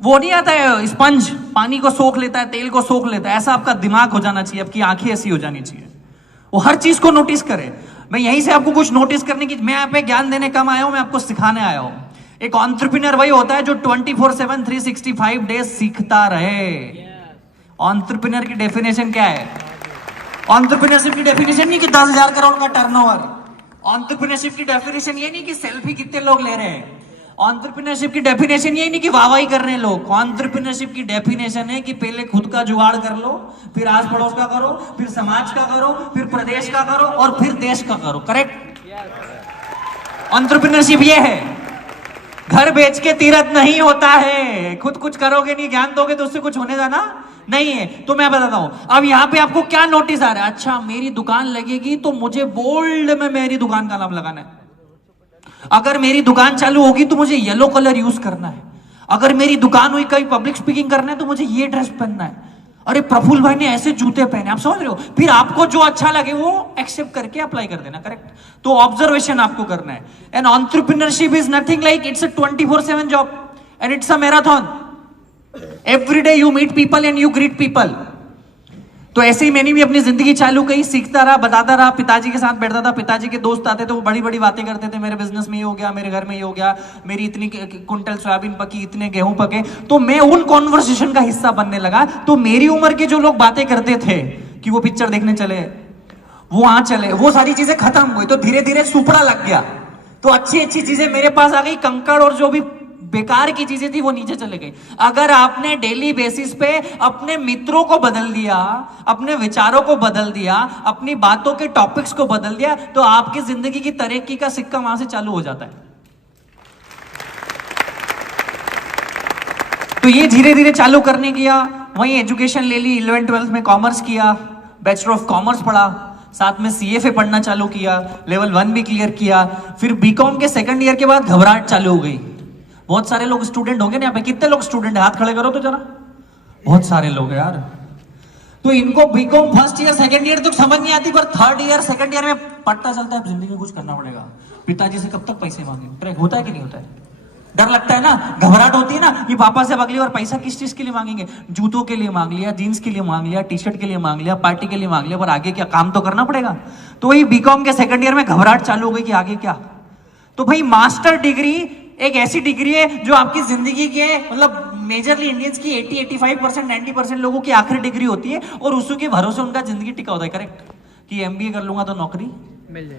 वो नहीं आता है स्पंज, पानी को सोख लेता है, तेल को सोख लेता है, ऐसा आपका दिमाग हो जाना चाहिए, आपकी आंखें ऐसी हो जानी चाहिए, वो हर चीज को नोटिस करे। मैं यहीं से आपको कुछ नोटिस करने की, मैं यहाँ पे ज्ञान देने कम आया हूं, मैं आपको सिखाने आया हूं। एक एंटरप्रेन्योर वही होता है जो 24/7 365 डेज सीखता रहे। एंटरप्रेन्योर की डेफिनेशन क्या है? एंटरप्रेन्योरशिप की डेफिनेशन नहीं कि 10,000 करोड़ का टर्नओवर। एंटरप्रेन्योरशिप की डेफिनेशन ये नहीं कि सेल्फी कितने लोग ले रहे हैं। एंटरप्रेन्योरशिप की डेफिनेशन ये नहीं कि वाहवाही कर रहे हैं लोग। एंटरप्रेन्योरशिप की डेफिनेशन है कि पहले खुद का जुगाड़ कर लो, फिर आस पड़ोस का करो, फिर समाज का करो, फिर प्रदेश का करो और फिर देश का करो। करेक्ट? एंटरप्रेन्योरशिप ये है। घर बेच के तीरथ नहीं होता है। खुद कुछ करोगे नहीं, ज्ञान दोगे तो उससे कुछ होने जाना नहीं है। तो मैं बताता हूं, अब यहां पे आपको क्या नोटिस आ रहा है? अच्छा, मेरी दुकान लगेगी तो मुझे बोल्ड में मेरी दुकान का नाम लगाना है। अगर मेरी दुकान चालू होगी तो मुझे येलो कलर यूज करना है। अगर मेरी दुकान हुई, कहीं पब्लिक स्पीकिंग करना है तो मुझे ये ड्रेस पहनना है। अरे प्रफुल्ल भाई ने ऐसे जूते पहने, आप समझ रहे हो? फिर आपको जो अच्छा लगे वो एक्सेप्ट करके अप्लाई कर देना। करेक्ट? तो ऑब्जर्वेशन आपको करना है। And entrepreneurship is nothing like, it's a 24/7 job and it's a marathon. Every day you meet people and you greet people. तो ऐसे ही मैंने भी अपनी जिंदगी चालू करी, सीखता रहा, बताता रहा। पिताजी के साथ बैठता था, पिताजी के दोस्त आते थे, वो बड़ी बड़ी बातें करते थे, मेरे बिजनेस में ये हो गया, मेरे घर में ये हो गया, मेरी इतनी कुंटल सोयाबीन पकी, इतने गेहूं पके। तो मैं उन कॉन्वर्सेशन का हिस्सा बनने लगा। तो मेरी उम्र के जो लोग बातें करते थे कि वो पिक्चर देखने चले, वो वहां चले, वो सारी चीजें खत्म हुई। तो धीरे धीरे सुपड़ा लग गया। तो अच्छी अच्छी चीजें मेरे पास आ गई, कंकड़ और जो भी बेकार की चीजें थी वो नीचे चले गई। अगर आपने डेली बेसिस पे अपने मित्रों को बदल दिया, अपने विचारों को बदल दिया, अपनी बातों के टॉपिक्स को बदल दिया, तो आपकी जिंदगी की तरक्की का सिक्का वहां से चालू हो जाता है। तो ये धीरे धीरे चालू करने किया। वहीं एजुकेशन ले ली, 11th 12th में कॉमर्स किया, बैचलर ऑफ कॉमर्स पढ़ा, साथ में CFA पढ़ना चालू किया, लेवल 1 भी क्लियर किया। फिर बीकॉम के सेकंड ईयर के बाद घबराहट चालू हो गई। बहुत सारे लोग स्टूडेंट होंगे ना यहाँ पे, कितने लोग स्टूडेंट है? हाथ खड़े करो तो जरा। बहुत सारे लोग हैं यार। तो इनको BCom first year second year तो समझ नहीं आती, पर थर्ड ईयर सेकंड ईयर में पता चलता है जिंदगी में कुछ करना पड़ेगा। पिताजी से कब तक पैसे मांगे? होता है कि नहीं होता है? डर लगता है ना, घबराहट होती है ना कि पापा से अब अगली बार पैसा किस चीज के लिए मांगेंगे? जूतों के लिए मांग लिया, जीन्स के लिए मांग लिया, टी शर्ट के लिए मांग लिया, पार्टी के लिए मांग लिया, पर आगे क्या? काम तो करना पड़ेगा। तो वही बीकॉम के सेकंड ईयर में घबराहट चालू हो गई कि आगे क्या। तो भाई मास्टर डिग्री एक ऐसी डिग्री है जो आपकी जिंदगी के, मतलब मेजरली इंडियंस की 80-85%, 90% लोगों की आखिरी डिग्री होती है और उसी के भरोसे उनका जिंदगी टिका होता है। करेक्ट? कि MBA कर लूंगा तो नौकरी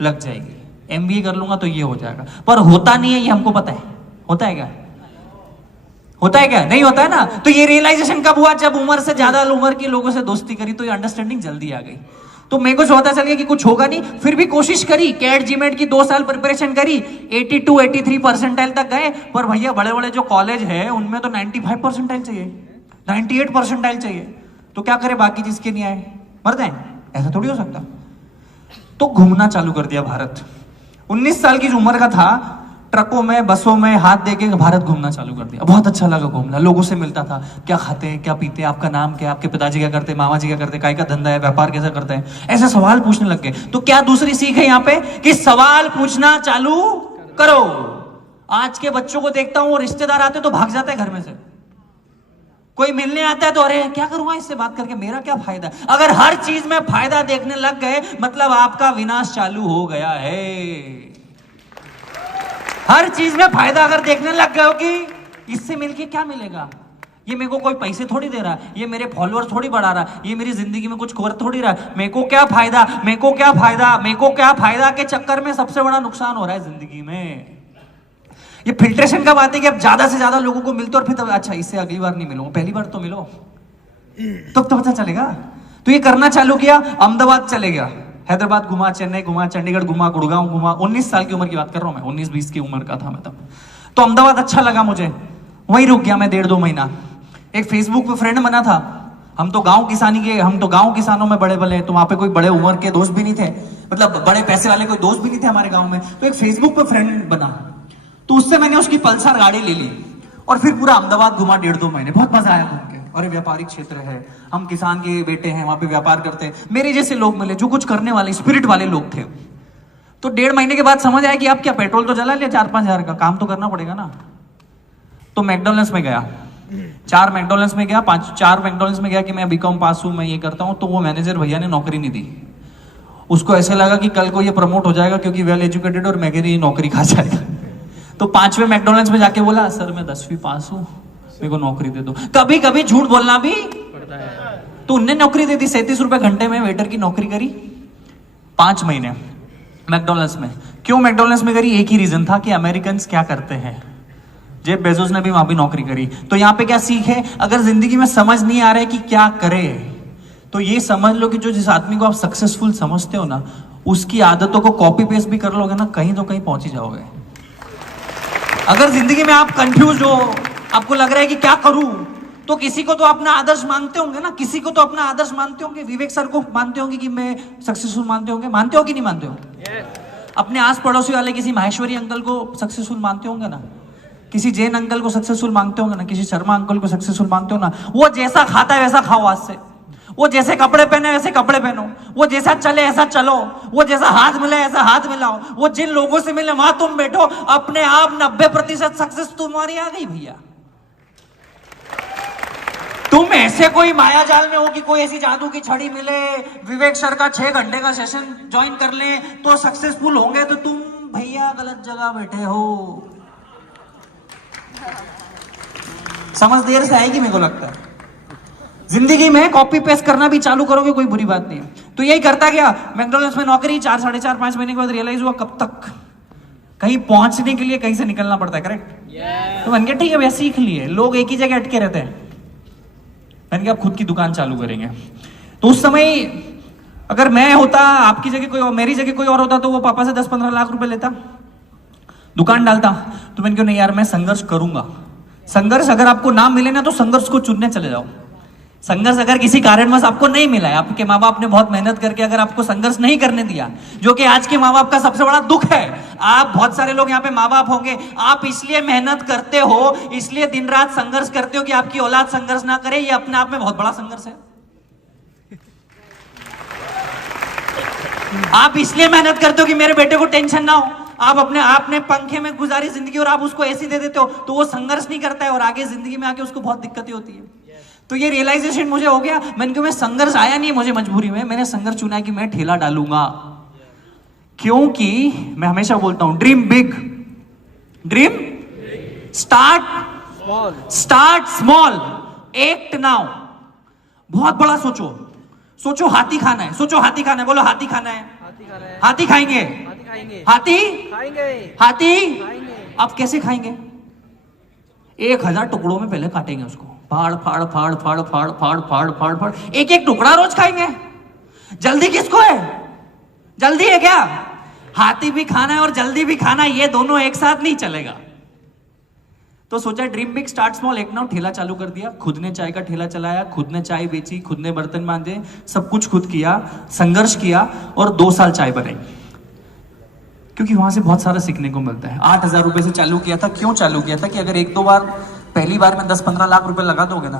लग जाएगी, MBA कर लूंगा तो ये हो जाएगा, पर होता नहीं है, ये हमको पता है। होता है क्या? होता है क्या? नहीं होता है ना। तो ये रियलाइजेशन कब हुआ? जब उम्र से ज्यादा उम्र के लोगों से दोस्ती करी तो ये अंडरस्टैंडिंग जल्दी आ गई। तो मेरे को पता चल गया कि कुछ होगा नहीं, फिर भी कोशिश करी। कैट जीमेट की 2 साल प्रिपरेशन करी, 82-83 परसेंटाइल तक गए। पर भैया बड़े बड़े जो कॉलेज है उनमें तो 95 परसेंटाइल चाहिए, 98 परसेंटाइल चाहिए। तो क्या करे बाकी जिसके नहीं आए? मर जाए? ऐसा थोड़ी हो सकता। तो घूमना चालू कर दिया भारत। 19 साल की उम्र का था, ट्रकों में, बसों में हाथ देके भारत घूमना चालू कर दिया। बहुत अच्छा लगा घूमना, लोगों से मिलता था, क्या खाते हैं, क्या पीते हैं, आपका नाम क्या है, आपके पिताजी क्या करते हैं, मामा जी क्या करते हैं, काय का धंधा है, व्यापार कैसा करते हैं, ऐसे सवाल पूछने लग गए। तो क्या दूसरी सीख है यहाँ पे? कि सवाल पूछना चालू करो। आज के बच्चों को देखता हूं, रिश्तेदार आते तो भाग जाते हैं घर में से। कोई मिलने आता है तो अरे क्या करूंगा इससे बात करके, मेरा क्या फायदा? अगर हर चीज में फायदा देखने लग गए मतलब आपका विनाश चालू हो गया है। हर चीज में फायदा अगर देखने लग गए हो कि इससे मिलके क्या मिलेगा, ये मेरे को कोई पैसे थोड़ी दे रहा, ये मेरे फॉलोअर थोड़ी बढ़ा रहा, ये मेरी जिंदगी में कुछ कर थोड़ी रहा, मेरे को क्या फायदा, मेरे को क्या फायदा, मेरे को क्या फायदा के चक्कर में सबसे बड़ा नुकसान हो रहा है जिंदगी में। ये फिल्ट्रेशन का बात है कि अब ज्यादा से ज्यादा लोगों को मिलते और फिर अच्छा इससे अगली बार नहीं मिलूंगा, पहली बार तो मिलो तब तो पता चलेगा। तो ये करना चालू किया, अहमदाबाद चले गया, हैदराबाद घुमा, चेन्नई घुमा, चंडीगढ़ घुमा, गुड़गांव घुमा। 19 साल की उम्र की बात कर रहा हूं मैं, 19-20 की उम्र का था मैं तब। तो अहमदाबाद अच्छा लगा मुझे, वहीं रुक गया मैं 1.5-2 महीना। एक फेसबुक पे फ्रेंड बना था, हम तो गांव किसानों में बड़े बड़े, तो वहां पे कोई बड़े उम्र के दोस्त भी नहीं थे, मतलब बड़े पैसे वाले कोई दोस्त भी नहीं थे हमारे गांव में। तो एक फेसबुक पे फ्रेंड बना, तो उससे मैंने उसकी पल्सर गाड़ी ले ली और फिर पूरा अहमदाबाद घुमा 1.5-2 महीने। बहुत मजा आया घूम के। अरे व्यापारिक क्षेत्र है, हम किसान के बेटे हैं, वहां पे व्यापार करते हैं, मेरे जैसे लोग मिले जो कुछ करने वाले स्पिरिट वाले लोग थे। तो 1.5 महीने के बाद समझ आया कि अब क्या पेट्रोल तो जला लिया 4-5 हजार का, काम तो करना पड़ेगा ना। तो मैकडॉनल्ड्स में गया, 4 मैकडॉनल्ड्स में गया, 4 मैकडॉनल्ड्स में गया कि मैं बीकॉम पास हूं, मैं ये करता हूं, तो वो मैनेजर भैया ने नौकरी नहीं दी। उसको ऐसे लगा कि कल को ये प्रमोट हो जाएगा क्योंकि वेल एजुकेटेड और मेरी नौकरी खा जाएगा। तो 5वें मैकडॉनल्ड्स में जाके बोला, सर मैं 10वीं पास हूं, मेरे को नौकरी दे दो। कभी कभी झूठ बोलना भी पड़ता है। तो उनने नौकरी दे दी, 37 रुपए घंटे में वेटर की नौकरी करी 5 महीने मैकडॉनल्ड्स में। क्यों मैकडॉनल्ड्स में करी? एक ही रीजन था कि अमेरिकन क्या करते हैं। जेफ बेजोस ने भी वहां भी नौकरी करी। तो यहाँ पे क्या सीख है? अगर जिंदगी में समझ नहीं आ रहा है कि क्या करे, तो ये समझ लो कि जो जिस आदमी को आप सक्सेसफुल समझते हो ना, उसकी आदतों को कॉपी पेस्ट भी कर लोगे ना, कहीं तो कहीं पहुंच ही जाओगे। अगर जिंदगी में आप कंफ्यूज हो, आपको लग रहा है कि क्या करूं, तो किसी को तो अपना आदर्श मानते होंगे ना, किसी को तो अपना आदर्श मानते होंगे। विवेक सर को मानते होंगे कि मैं सक्सेसफुल मानते होंगे, मानते हो कि नहीं मानते हो? अपने आस पड़ोसी वाले किसी माहेश्वरी अंकल को सक्सेसफुल मानते होंगे ना, किसी जैन अंकल को सक्सेसफुल मानते होंगे ना, किसी शर्मा अंकल को सक्सेसफुल मानते हो ना। वो जैसा खाता है वैसा खाओ आज से, वो जैसे कपड़े पहने वैसे कपड़े पहनो, वो जैसा चले ऐसा चलो, वो जैसा हाथ मिले ऐसा हाथ मिलाओ, वो जिन लोगों से मिले वहां तुम बैठो। अपने आप 90% सक्सेस तुम्हारी आ गई भैया। तुम ऐसे कोई माया जाल में हो कि कोई ऐसी जादू की छड़ी मिले, विवेक सर का 6 घंटे का सेशन ज्वाइन कर ले तो सक्सेसफुल होंगे, तो तुम भैया गलत जगह बैठे हो। समझ देर से आएगी मेरे को लगता है। जिंदगी में कॉपी पेस्ट करना भी चालू करोगे कोई बुरी बात नहीं है। तो यही करता गया, मैकडॉनल्ड्स में नौकरी 4, 4.5, 5 महीने के बाद रियलाइज हुआ कब तक कहीं पहुंचने के लिए कहीं से निकलना पड़ता है, करेक्ट? तो मैंने कहा ठीक है भैया सीख लिए। लोग एक ही जगह अटके रहते हैं, मैंने कहा आप खुद की दुकान चालू करेंगे। तो उस समय अगर मैं होता, आपकी जगह कोई और, मेरी जगह कोई और होता, तो वो पापा से 10-15 लाख रुपए लेता, दुकान डालता। तो मैंने कहा नहीं यार मैं संघर्ष करूंगा। संघर्ष अगर आपको ना मिले ना, तो संघर्ष को चुनने चले जाओ। संघर्ष अगर किसी कारणवश आपको नहीं मिला है, आपके माँ बाप ने बहुत मेहनत करके अगर आपको संघर्ष नहीं करने दिया, जो कि आज के माँ बाप का सबसे बड़ा दुख है। आप बहुत सारे लोग यहाँ पे माँ बाप होंगे, आप इसलिए मेहनत करते हो, इसलिए दिन रात संघर्ष करते हो कि आपकी औलाद संघर्ष ना करे। ये अपने आप में बहुत बड़ा संघर्ष है। आप इसलिए मेहनत करते हो कि मेरे बेटे को टेंशन ना हो। आप आपने पंखे में गुजारी जिंदगी और आप उसको ऐसी दे देते हो, तो वो संघर्ष नहीं करता है और आगे जिंदगी में आके उसको बहुत दिक्कतें होती है। तो ये रियलाइजेशन मुझे हो गया। मैंने कहा मैं संघर्ष आया नहीं मुझे मजबूरी में, मैंने संघर्ष चुना है कि मैं ठेला डालूंगा। क्योंकि मैं हमेशा बोलता हूं dream big, dream start small, act now. बहुत बड़ा सोचो, सोचो हाथी खाना है, सोचो हाथी खाना है, बोलो हाथी खाना है, हाथी खाएंगे, हाथी हाथी। आप कैसे खाएंगे? 1000 टुकड़ों में पहले काटेंगे उसको, फाड़ फाड़ फाड़ फाड़ फाड़ फाड़ फाड़ फाड़ फाड़, एक एक टुकड़ा रोज खाएंगे। जल्दी किसको है? जल्दी है क्या? हाथी भी खाना है और जल्दी भी खाना, ये दोनों एक साथ नहीं चलेगा। तो सोचा ड्रीम बिग स्टार्ट स्मॉल, एक ना ठेला चालू कर दिया। खुद ने चाय का ठेला चलाया, खुद ने चाय बेची, खुद ने बर्तन मांजे, सब कुछ खुद किया, संघर्ष किया और 2 साल चाय बनाई। क्योंकि वहां से बहुत सारा सीखने को मिलता है। 8000 रुपए से चालू किया था। क्यों चालू किया था? कि अगर 1-2 बार, पहली बार में 10-15 लाख रुपए लगा दोगे ना,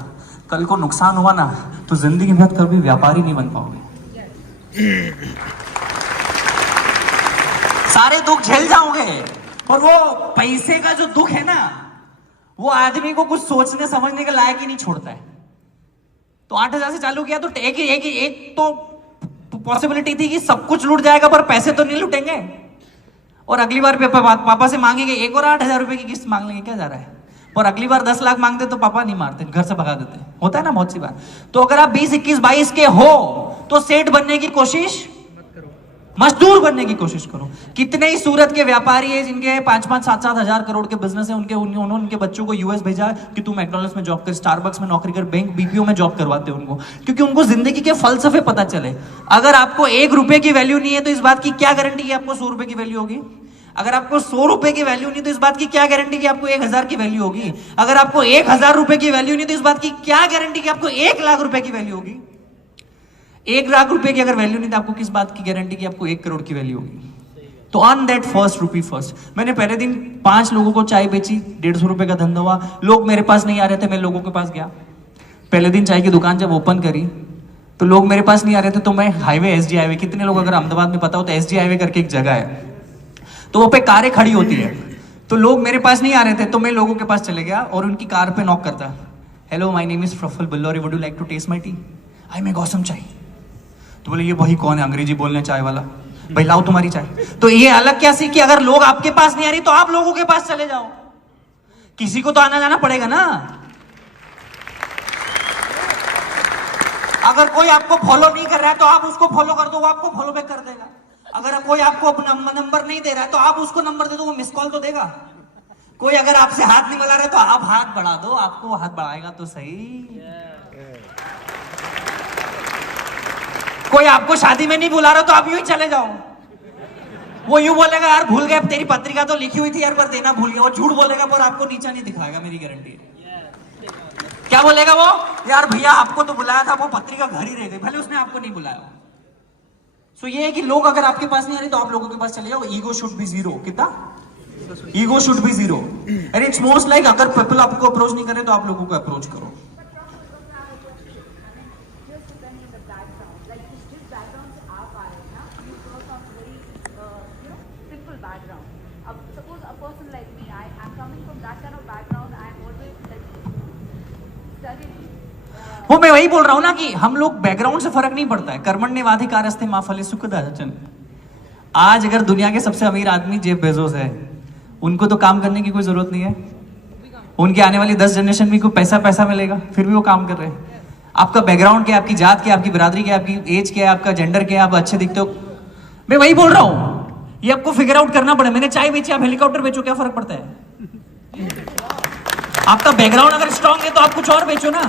कल को नुकसान हुआ ना, तो जिंदगी में कभी व्यापारी नहीं बन पाओगे। सारे दुख झेल जाओगे और वो पैसे का जो दुख है ना, वो आदमी को कुछ सोचने समझने के लायक ही नहीं छोड़ता है। तो 8000 से चालू किया, तो एक तो पॉसिबिलिटी थी कि सब कुछ लूट जाएगा पर पैसे तो नहीं लूटेंगे। और अगली बार पापा से मांगेंगे एक और 8000 रुपए की किस्त मांग लेंगे, क्या जा रहा है। और अगली बार 10 लाख मांगते तो पापा नहीं मारते, घर से भगा देते। होता है ना बहुत सी बार। तो अगर आप 20, 21, 22 के हो तो सेठ बनने की कोशिश मत करो, मजदूर बनने की कोशिश करो। कितने ही सूरत के व्यापारी है जिनके 5-5, 7-7 हजार करोड़ के बिजनेस है, उन्होंने उनके बच्चों को यूएस भेजा कि तू मैकडॉनल्ड्स में जॉब कर, स्टारबक्स में नौकरी कर, बैंक बीपीओ में जॉब करवाते हैं उनको, क्योंकि उनको जिंदगी के फलसफे पता चले। अगर आपको 1 रुपए की वैल्यू नहीं है तो इस बात की क्या गारंटी है आपको 100 रुपए की वैल्यू होगी। अगर आपको 100 रुपए की वैल्यू नहीं तो इस बात की क्या गारंटी कि आपको 1000 की वैल्यू होगी। अगर आपको 1000 रुपए की वैल्यू नहीं तो इस बात की क्या गारंटी कि आपको 1 लाख रुपए की वैल्यू होगी। 1 लाख रुपए की अगर वैल्यू नहीं तो आपको किस बात की गारंटी कि आपको 1 करोड़ की वैल्यू होगी। तो earn that first rupee first. मैंने पहले दिन 5 लोगों को चाय बेची, 150 रुपए का धंधा हुआ। लोग मेरे पास नहीं आ रहे थे, मैं लोगों के पास गया। पहले दिन चाय की दुकान जब ओपन करी तो लोग मेरे पास नहीं आ रहे थे, तो मैं हाईवे, एसडी हाईवे, कितने लोग अगर अहमदाबाद में पता हो तो एसडी हाईवे करके एक जगह है, तो वो पे कारें खड़ी होती है। तो लोग मेरे पास नहीं आ रहे थे, तो मैं लोगों के पास चले गया और उनकी कार पे नॉक करता, hello my name is Praful Billauri, would you like to taste my tea? I make awesome chai. तो बोले ये भाई कौन है अंग्रेजी बोलने चाय वाला, भाई लाओ तुम्हारी चाय। तो ये अलग क्या सीखी, अगर लोग आपके पास नहीं आ रही तो आप लोगों के पास चले जाओ, किसी को तो आना जाना पड़ेगा ना। अगर कोई आपको फॉलो नहीं कर रहा है तो आप उसको फॉलो कर दो, वो आपको फॉलो बैक कर देगा। अगर कोई आपको अपना नंबर नहीं दे रहा है तो आप उसको नंबर दे दो, वो मिस कॉल तो देगा। कोई अगर आपसे हाथ नहीं मिला रहा है तो आप हाथ बढ़ा दो, आपको हाथ बढ़ाएगा तो सही। कोई आपको शादी में नहीं बुला रहा तो आप यूं ही चले जाओ। वो यूं बोलेगा यार भूल गए, तेरी पत्रिका तो लिखी हुई थी यार पर देना भूल गया। वो झूठ बोलेगा पर आपको नीचा नहीं दिखाएगा, मेरी गारंटी है। क्या बोलेगा वो, यार भैया आपको तो बुलाया था, वो पत्रिका घर ही रह गई, भले उसने आपको नहीं बुलाया। सो ये है कि लोग अगर आपके पास नहीं आ रहे तो आप लोगों के पास चले जाओ। Ego should be zero. कितना ego should be zero. And it's most like अगर पीपल आपको अप्रोच नहीं कर रहे तो आप लोगों को अप्रोच करो। वो मैं वही बोल रहा हूं ना कि हम लोग बैकग्राउंड से फर्क नहीं पड़ता है। कर्मण्येवाधिकारस्ते मा फले सुखदाचन। आज अगर दुनिया के सबसे अमीर आदमी जेफ बेजोस है, उनको तो काम करने की कोई जरूरत नहीं है। उनकी आने वाली 10 जनरेशन में कोई पैसा मिलेगा, फिर भी वो काम कर रहे हैं। आपका बैकग्राउंड क्या है, आपकी जात क्या है, आपकी बिरादरी क्या है, आपकी एज क्या है, आपका जेंडर क्या है, आप अच्छे दिखते हो, मैं वही बोल रहा हूं। ये आपको फिगर आउट करना पड़े। मैंने चाय बेची, आप हेलीकॉप्टर बेचो, क्या फर्क पड़ता है? आपका बैकग्राउंड अगर स्ट्रांग है तो आप कुछ और बेचो ना।